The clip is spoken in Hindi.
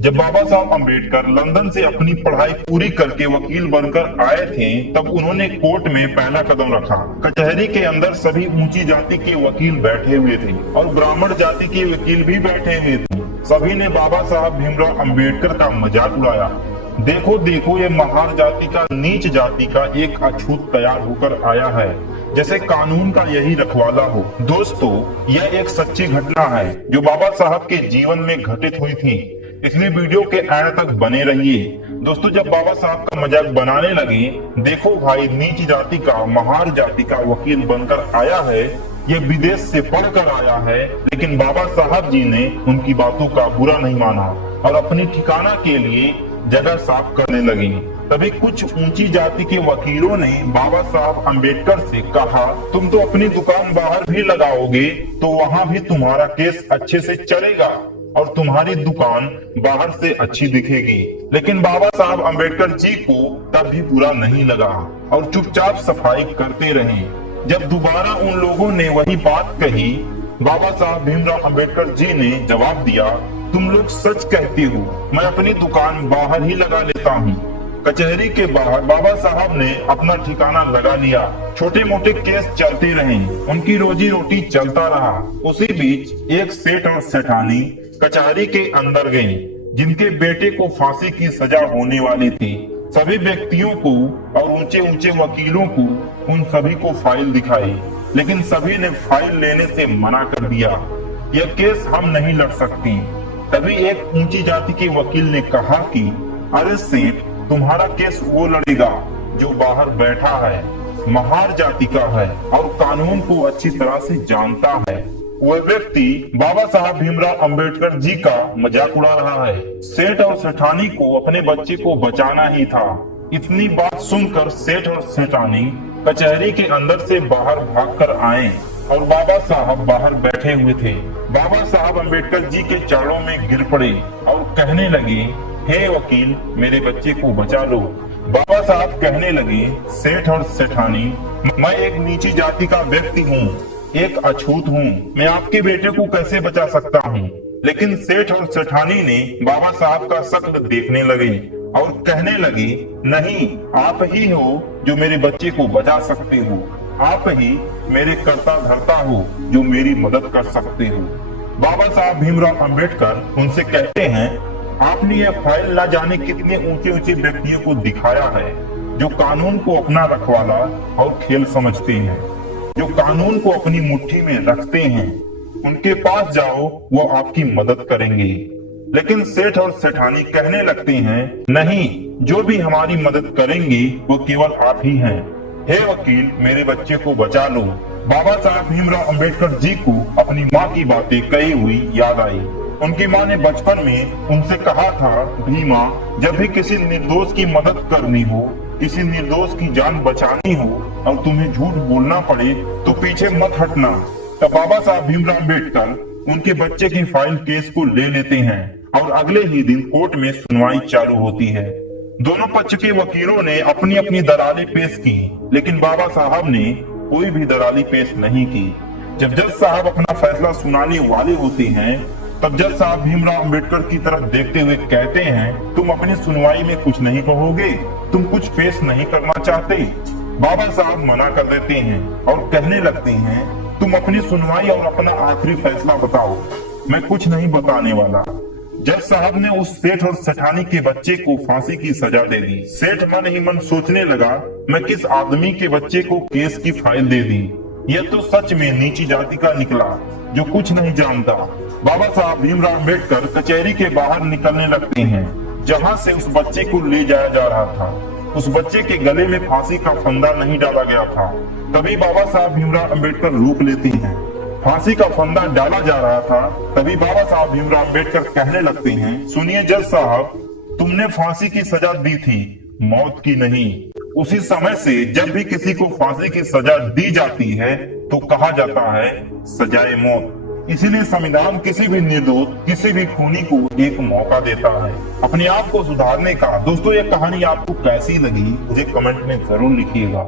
जब बाबा साहब अम्बेडकर लंदन से अपनी पढ़ाई पूरी करके वकील बनकर आए थे, तब उन्होंने कोर्ट में पहला कदम रखा। कचहरी के अंदर सभी ऊंची जाति के वकील बैठे हुए थे और ब्राह्मण जाति के वकील भी बैठे हुए थे। सभी ने बाबा साहब भीमराव अम्बेडकर का मजाक उड़ाया। देखो देखो, ये महार जाति का नीच जाति का एक अछूत तैयार होकर आया है, जैसे कानून का यही रखवाला हो। दोस्तों, यह एक सच्ची घटना है जो बाबा साहब के जीवन में घटित हुई थी, इसलिए वीडियो के एंड तक बने रहिए। दोस्तों, जब बाबा साहब का मजाक बनाने लगे, देखो भाई, नीच जाति का महार जाति का वकील बनकर आया है, ये विदेश से पढ़कर आया है, लेकिन बाबा साहब जी ने उनकी बातों का बुरा नहीं माना और अपनी ठिकाना के लिए जगह साफ करने लगे। तभी कुछ ऊंची जाति के वकीलों ने बाबा साहब अम्बेडकर से कहा, तुम तो अपनी दुकान बाहर भी लगाओगे तो वहाँ भी तुम्हारा केस अच्छे से चलेगा और तुम्हारी दुकान बाहर से अच्छी दिखेगी। लेकिन बाबा साहब अम्बेडकर जी को तब भी बुरा नहीं लगा और चुपचाप सफाई करते रहे। जब दोबारा उन लोगों ने वही बात कही, बाबा साहब भीमराव अम्बेडकर जी ने जवाब दिया, तुम लोग सच कहते हो, मैं अपनी दुकान बाहर ही लगा लेता हूँ। कचहरी के बाहर बाबा साहब ने अपना ठिकाना लगा लिया। छोटे मोटे केस चलते रहे, उनकी रोजी रोटी चलता रहा। उसी बीच एक सेठ और सेठानी कचहरी के अंदर गए, जिनके बेटे को फांसी की सजा होने वाली थी। सभी व्यक्तियों को और ऊंचे ऊंचे वकीलों को उन सभी को फाइल दिखाई, लेकिन सभी ने फाइल लेने से मना कर दिया। यह केस हम नहीं लड़ सकती। तभी एक ऊंची जाति के वकील ने कहा कि अरे सेठ, तुम्हारा केस वो लड़ेगा जो बाहर बैठा है, महार जाति का है और कानून को अच्छी तरह से जानता है। वह व्यक्ति बाबा साहब भीमराव अम्बेडकर जी का मजाक उड़ा रहा है। सेठ और सेठानी को अपने बच्चे को बचाना ही था। इतनी बात सुनकर सेठ और सेठानी कचहरी के अंदर से बाहर भागकर आए और बाबा साहब बाहर बैठे हुए थे। बाबा साहब अम्बेडकर जी के चरणों में गिर पड़े और कहने लगे, हे वकील, मेरे बच्चे को बचा लो। बाबा साहब कहने लगे, सेठ और सेठानी, मैं एक नीची जाति का व्यक्ति हूँ, एक अछूत हूँ, मैं आपके बेटे को कैसे बचा सकता हूँ। लेकिन सेठ और सेठानी ने बाबा साहब का शक्ल देखने लगे और कहने लगे, नहीं, आप ही हो जो मेरे बच्चे को बचा सकते हो, आप ही मेरे कर्ता धर्ता हो जो मेरी मदद कर सकते हो। बाबा साहब भीमराव अम्बेडकर उनसे कहते हैं, आपने यह फाइल न जाने कितने ऊंचे ऊंचे व्यक्तियों को दिखाया है जो कानून को अपना रखवाला और खेल समझते हैं, जो कानून को अपनी मुट्ठी में रखते हैं। उनके पास जाओ, वो आपकी मदद करेंगे। लेकिन सेठ और सेठानी कहने लगते हैं, नहीं, जो भी हमारी मदद करेंगे वो केवल आप ही हैं। हे वकील, मेरे बच्चे को बचा लो। बाबा साहब भीमराव अम्बेडकर जी को अपनी माँ की बातें कही हुई याद आई। उनकी माँ ने बचपन में उनसे कहा था, भीमा, जब भी किसी निर्दोष की मदद करनी हो, किसी निर्दोष की जान बचानी हो और तुम्हें झूठ बोलना पड़े तो पीछे मत हटना। तब बाबा साहब भीमराव अम्बेडकर उनके बच्चे की फाइल केस को ले लेते हैं और अगले ही दिन कोर्ट में सुनवाई चालू होती है। दोनों पक्ष के वकीलों ने अपनी अपनी दलाली पेश की, लेकिन बाबा साहब ने कोई भी दलाली पेश नहीं की। जब जज साहब अपना फैसला सुनाने वाले होते हैं, तब जज साहब भीमराव अम्बेडकर की तरफ देखते हुए कहते हैं, तुम अपनी सुनवाई में कुछ नहीं कहोगे, तुम कुछ पेश नहीं करना चाहते। बाबा साहब मना कर देते हैं और कहने लगते हैं, तुम अपनी सुनवाई और अपना आखिरी फैसला बताओ, मैं कुछ नहीं बताने वाला। जज साहब ने उस सेठ और सेठानी के बच्चे को फांसी की सजा दे दी। सेठ मन ही मन सोचने लगा, मैं किस आदमी के बच्चे को केस की फाइल दे दी। यह तो सच में नीची जाति का निकला जो कुछ नहीं जानता। बाबा साहब भीमराव अम्बेडकर कचहरी के बाहर निकलने लगते हैं, जहां से उस बच्चे को ले जाया जा रहा था। उस बच्चे के गले में फांसी का फंदा नहीं डाला गया था। तभी बाबा साहब भीमराव अम्बेडकर रोक लेते हैं। फांसी का फंदा डाला जा रहा था, तभी बाबा साहब भीमराव अम्बेडकर कहने लगते हैं, सुनिए जज साहब, तुमने फांसी की सजा दी थी, मौत की नहीं। उसी समय से जब भी किसी को फांसी की सजा दी जाती है तो कहा जाता है सजाए मौत। इसीलिए संविधान किसी भी निर्दोष, किसी भी खूनी को एक मौका देता है अपने आप को सुधारने का। दोस्तों, ये कहानी आपको कैसी लगी मुझे कमेंट में जरूर लिखिएगा।